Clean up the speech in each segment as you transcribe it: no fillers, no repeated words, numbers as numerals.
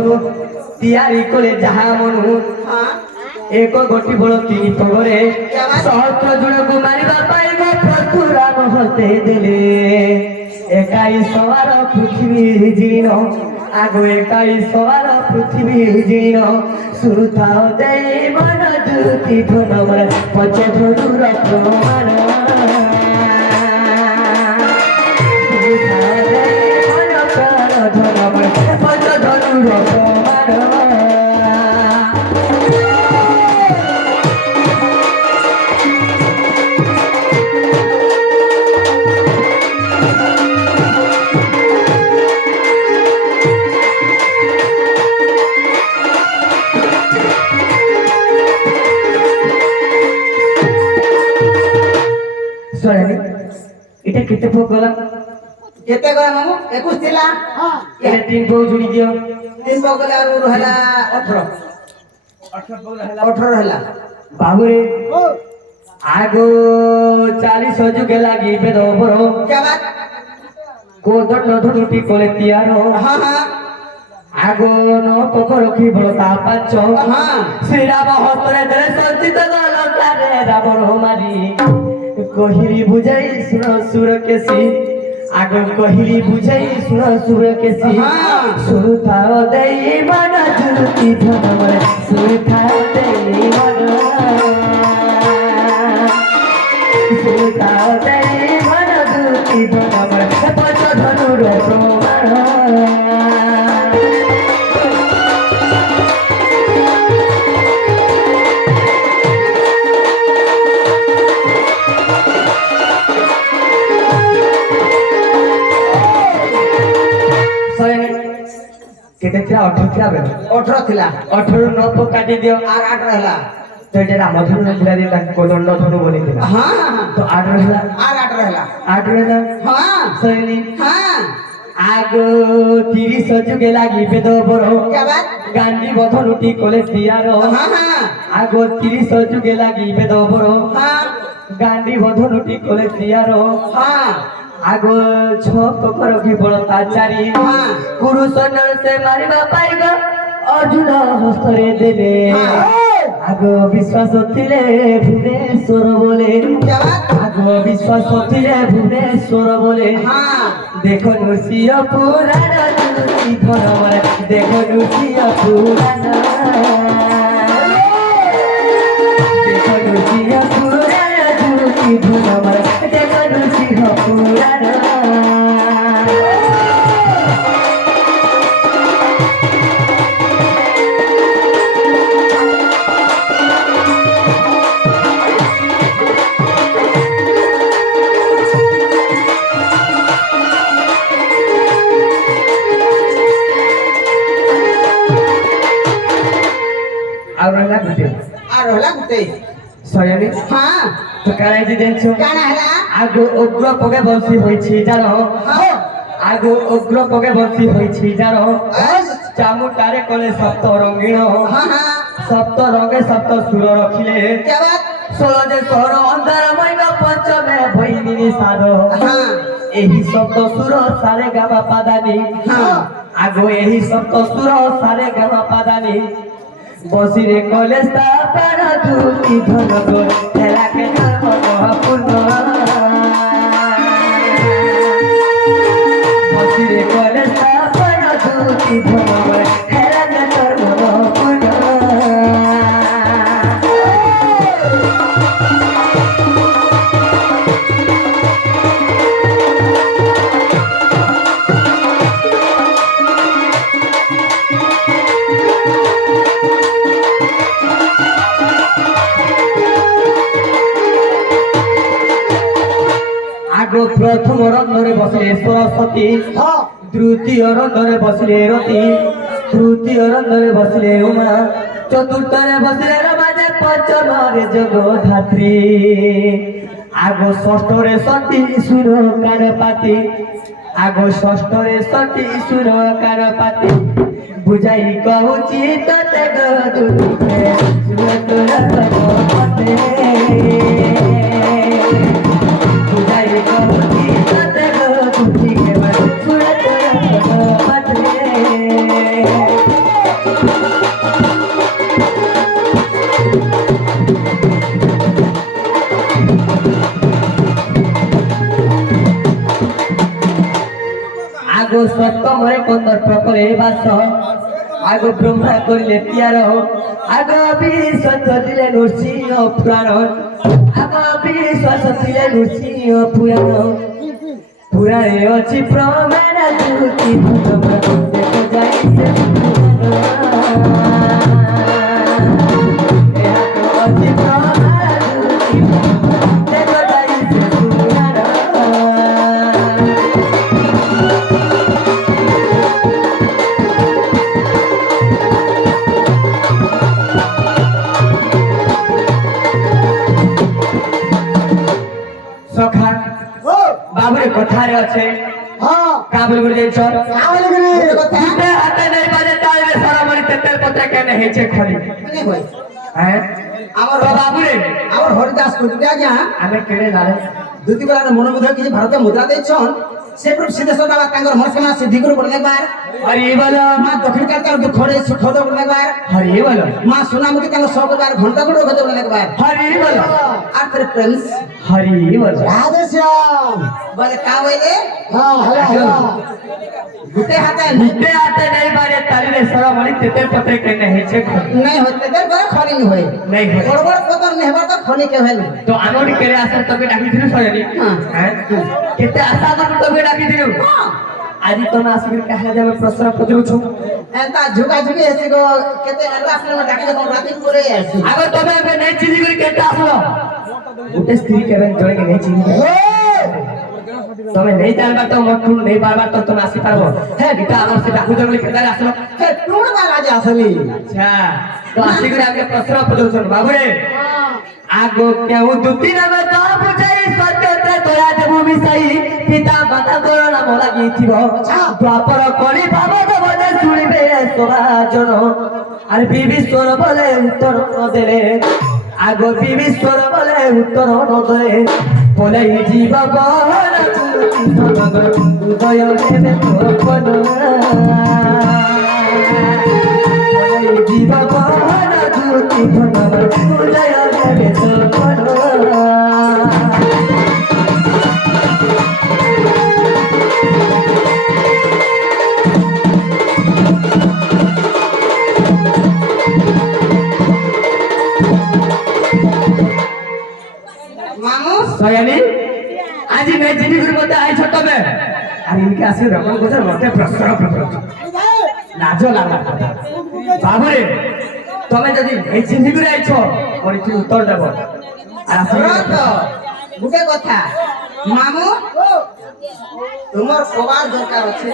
ধনু ତିଆରି କଲେ ଯାହା ମନୁ ଏକ ଗୋଟି ବଳ ତିନି ପଗରେ ସହସ୍ର ଜଣକୁ ମାରିବା ପାଇଁ ପରଶୁରାମ ହସ୍ତେ ଦେଲେ ଏକାଇ ସବାର ପୃଥିବୀ ଜିଣିନ ଆଗ ଏକାଇ ସବାର ପୃଥିବୀ ଜିଣିନ ସୁରୁଥାଅ ଦେଇ ମନ ଜ୍ୟୋତି ଧନମର ପଞ୍ଚ ଧନୁର ପ୍ରମାଣ ସୁରୁଥାଅ ଦେଇ ମନ ପ୍ରାଣ ଧନମର ପଞ୍ଚ ଧନୁର ପ୍ରମାଣ এটা কেতে ভোগ গলা কেতে গলা মামু 21 ଥିଲା এটা তিন ভোগ জুড়ি দিও তিন ভোগ গলা আর ହେଲା 18 18 ହେଲା বাবুরে আগো 40 যুগে লাগি বেদবর क्या बात কোদন ধনুটি কোলে তিয়ার हां हां আগো ন পক রখি বলতা পাঁচ हां শ্রীরাম হস্তরে ধরে সঞ্চিত লঙ্কারে রাবণ মারি কহিলি বুঝাই শুন সুর কেসি আগ কহিলি বুঝাই শুন সুর কেসি সুরথাও দেই মন জ্যোতি ধনমর সুরথাও দেই মন সুরথাও দেই মন জ্যোতি ধনমর পঞ্চ ধনুর প্রমাণ কেতে ଥିଲା 18 ଥିଲା বে 18 ଥିଲା 18 ନ ପ କାଟି ଦିଅ আর 8 ହେଲା তো এটা রামধনু ଥିଲା দিলা কোদণ্ড ধনু বলি দিলা हां हां তো 8 ରହିଲା আর 8 ହେଲା 8 ରହିଲା हां সৈনি हां আগ 30 যুগে লাগি বেদ বড় क्या बात গান্ধী বধনুটি কোলে দিয়ার हां हां আগ 30 যুগে লাগি বেদ বড় हां গান্ধী বধনুটি কোলে দিয়ার हां আগ ছ পকর কি বলতা চারি পুরুষ নরসে মারিবা পাইব অর্জুন হস্তরে দেবে আগ বিশ্বাস ଥିଲେ ভুবনেশ্বর বলে क्या बात আগ বিশ্বাস ଥିଲେ ভুবনেশ্বর বলে हां দেখো নৃসিংহ পুরাণ জ্যোতি ধনমর দেখো নৃসিংহ পুরাণ দেখো নৃসিংহ পুরাণ জ্যোতি ধনমর দেখো নৃসিংহ পুরাণ আর রহিলা গুটে আর होला গুতে সয়নি हां তো কানাই জি দেখছো কানা ହେଲା আগ উগ্র পগে বর্ষি হইছি জানো हां আগ উগ্র পগে বর্ষি হইছি জানো চামুটারে কলে সপ্ত রঙিন हां हां সপ্ত রঙে সপ্ত সুর রখিলে क्या बात ষোলজে সর অন্ধার মৈগ পঞ্চমে ভৈমিনী সাধ हां ଏହି শব্দ সুর সারে গামা পাদানি हां আগ ଏହି শব্দ সুর সারে গামা পাদানি বসিরে কলে স্থাপন দুটি ধনগর হেলাকে ধর্ম মহাপূর্ণ বসিরে কলে স্থাপন দুটি ধনগর হেলাকে ধর্ম মহাপূর্ণ আগ প্রথম রন্ধরে বসিলে সরস্বতী তৃতীয় রন্ধরে বসিলে রতি তৃতীয় রন্ধরে বসিলে উমা চতুর্থরে বসিলে রমাজে পঞ্চমরে জগধাত্রী আগ ষষ্ঠরে সতী সুর কারপাতি আগ ষষ্ঠরে সতী সুর কারপাতি বুঝাই কহুচি ততে গদুতে সুরতুর পতে বুঝাই কহুচি ততে গদুতে সুরতুর পতে করে বাস আগ ব্রহ্মা করিলে পিয়ার আগ বিশ্বাস দিলে নৃসিংহ পুরাণ আগ বিশ্বাস দিলে নৃসিংহ পুরাণ পুরাণে অছি প্রমাণ যুক্তি দেখো যাইছে অছি প্রমাণ যুক্তি দেখো যাইছে পুরাণ সখা ও বাবুরে কথারে আছে হ্যাঁ কাবুল করে যাইছ কাবুল করে কথা তে হাতে নাই বাজে তাইবে সরমণি তেল পত্র কেন হেছে খলি মানে কই হ্যাঁ আমার তো বাবুরে আমার হরিদাস করতে আজ্ঞা আমি কেড়ে লালে দুটি বেলার মনোমুগ্ধ কিছু ভারতে মুদ্রা ଦେଇଛନ୍ ସେ ପ୍ରଭୁ ସିଦ୍ଧେଶ୍ୱର ବାବା ତାଙ୍କର ମନସ୍କାମନା ସିଦ୍ଧି କରି ପଡିଲେ ବାର হরি বলো ମା ଦକ୍ଷିଣ କାଳିକା ଦୁଃଖରେ ସୁଖ ଦବ ବାର হরি বলো ମା ସୁନାମୁଖୀ ତାଙ୍କ ସହ ବାର ଘଣ୍ଟା ଗୁଡ ଖୋଜ ବାର হরি বলো আর ଥରେ ପ୍ରେମସ୍ হরি বলো রাধে শ্যাম ବୋଲେ କା ବୋଇଲେ হ্যাঁ হ্যালো হ্যালো ଗୁଟେ ହାତେ তে হাতে নাই বাজে তাইবে সরমণি তেল পত্র কেন হেছে খলি ନାଇଁ ହୋଇ ତେବେ ପରେ ଖରି ନି ହୋଇ নাই হয় ବଡ ବଡ ପତର ନେହବା ତ ଖନି କେ ହେଲେ তো আমি কেড়ে আসার তোকে ডাকিছিল সয়নি হ্যাঁ কেতে আশা করে তোকে ডাকিছিল আজি তুমি আসিকি কাহা যাবে প্রশ্ন পচারুছ ଏନ୍ତା ଝୁକା ଝୁକି ହେସି ଗୋ କେତେ ଏଲା ଆସିଲେ ଡାକି କୋନ ରାତି ପରେ ଆସି আগে তুমি আমি নেই চিনি করে কেতে আসলো গোটে স্ত্রী কেবে জଣେ নেই চিনি তুমি নেই জানবা তো মঠু নেই পারবা তো তুমি আসি পারবো হ্যাঁ গীতা আমার সে ডাকুছ বলে কেতে আসলো ହେ ଟୁଣ ବାଲା ଯେ আসলি আচ্ছা তো আসিকি আমি প্রশ্ন পচারুছ বাবুরে আগো কেউ দুটি নামে তো বুঝাই সত্যতে তোরা দেবু মিশাই পিতা মাতা তোর নাম লাগিথিব দ্বাপর কলি ভাব দেব যে শুনিবে সবাজন আর বিবিশ্বর বলে উত্তর নদেলে আগো বিবিশ্বর বলে উত্তর নদেলে বলে জীব বহন উদয় দেবে তোর পদ জীব বহন জ্যোতি উদয় দেবে তোর পদ মামু সয়ানি আজি নাই চিনি করে মতে আইছ তবে আর ইনকে আসি রকম কথা মতে প্রশ্ন প্রশ্ন লাজ লাগা কথা বাবুরে তুমি যদি এই চিনি করে আইছ মোর কি উত্তর দেব আর আসি রত গুটে কথা মামু তোমার কবার দরকার আছে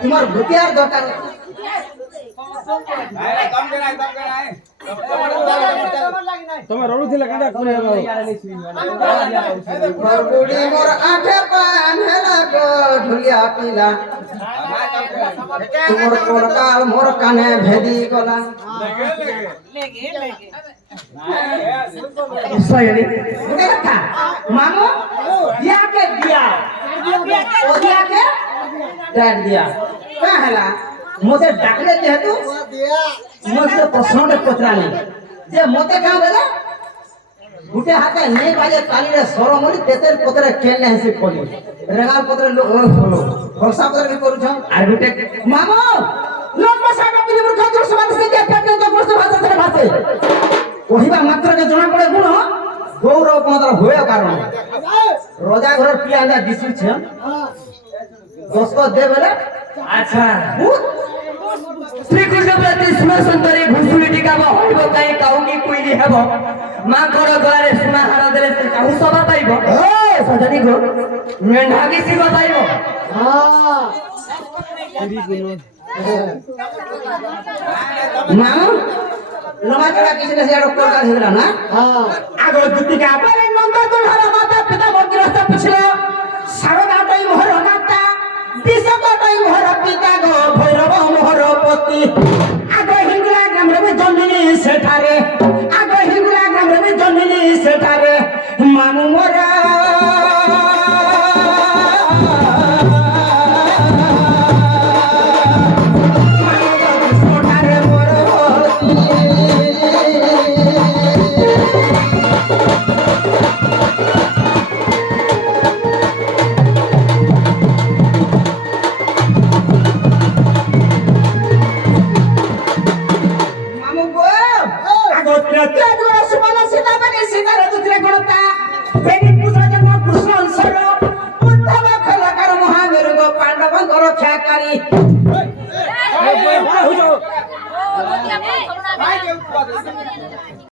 তোমার ভূতিয়ার দরকার আছে ତମେ ରହୁଥିଲେ କେନ୍ତା କରି ହେବ বুড়ি মোর আঠে পান হেলা গো ঢুলিয়া পিলা তোমার কলকাল মোর কানে ভেদি গলা সয়ানি গুটে কথা মামু দিয়াকে দিয়া ও দিয়াকে ডাক দিয়া কা হেলা মতে ডাকলে যেহেতু মতে প্রশ্নটা পচরানি যে মতে কা বেলা গুটে হাতে নেই বাজে তালিরে সরমণি তেতের পত্রে কেনে হেসি পলি রেগাল পত্রে খরসা পত্রে কি করুছ আর গুটে মামু লম্বা সাটা পিলে মোর খাদ্র সমাজ সে যে পেটে তো প্রশ্ন ভাষা ধরে ভাষে কহিবা মাত্রকে জনা পড়ে গুণ গৌরব মাত্র হয়ে কারণ রজা ঘরের পিয়ান্দা দিছিছে দস্ত দে বেলে আচ্ছা ভূত শ্রীকৃষ্ণ প্রতি সুনা সুন্দরী ভূষুড়ি টিকাব হইব কাই কাউকি কুইলি হেব মা কর গলারে সুনা হারা দেলে সে কাহু সভা পাইব সজনী গো মেন্ঢা কিসি কথাইব মামু লমা চড়া কিছু না সেটা কলকাতা হইলা না আগ দুটিকা পরে নন্দ দুলহর মাতা পিতা মন্দিরস্থ পুছিল সারদা কই মোহর মাতা বিশক কই মোহর পিতা গো ভৈরব মোহর পতি আগ হিঙ্গুলা গ্রামরে জন্মিনি সেঠারে আগ হিঙ্গুলা গ্রামরে জন্মিনি সেঠারে মামু মোরা তেজুর সুমন সীতা মানে সীতার দুধরে গণতা বেনি পুত্র জন্ম কৃষ্ণ অংশর উদ্ধব খলকার মহামেরুগ পাণ্ডবঙ্গ রক্ষাকারী এই বড় হইছো ভাই